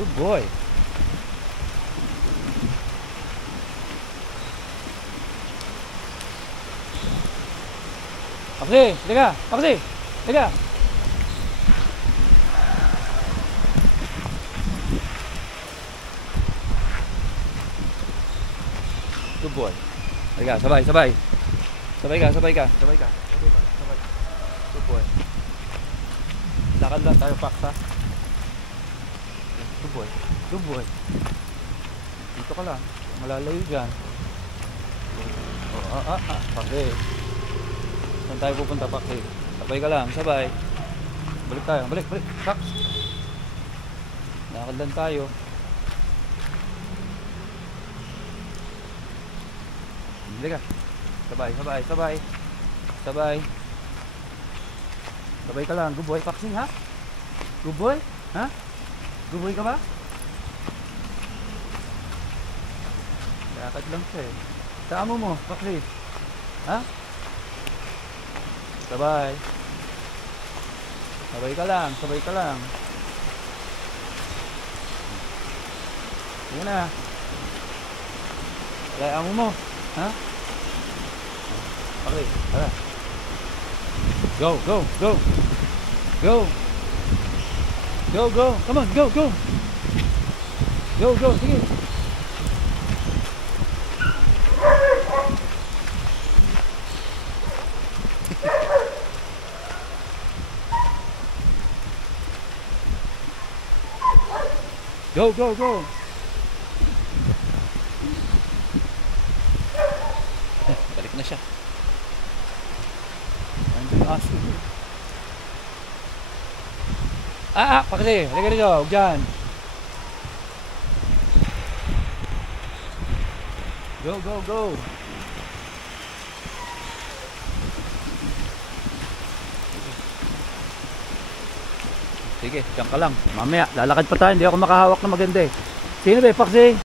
Good boy. Paksi, liga, Paksi, liga. Good boy. Liga, sabay, sabay. Sabay ka, sabay ka, sabay ka. Sabay. Good boy. Lakad lang tayo, Pax, ha. Good boy. Good boy. Dito ka lang. Malalayo dyan. Paksi. Saan tayo pupunta, Paksi? Sabay ka lang, sabay. Balik tayo, balik, Pax. Lakad lang tayo. Balik ka. Sabay, sabay, sabay. Sabay. Sabay ka lang, good boy, Paksi, ha? Good boy? Ha? Good boy ka ba? Lakad lang siya eh. Sa amo mo, Paksi. Ha? Sabay. Sabay ka lang, sabay ka lang. Sige na. Wala amo mo. Ha? Paksi, tara. Go, go, go. Go. Go, go. Come on, go, go. Go, go, sige. Go, go, go. Balik na siya. Andun yung aso. Paksi, halika rito, huwag dyan. Go, go, go. Sige, dyan ka lang. Mamaya, lalakad pa tayo. Hindi ako makahawak na maganda eh. Sino ba, Paksi?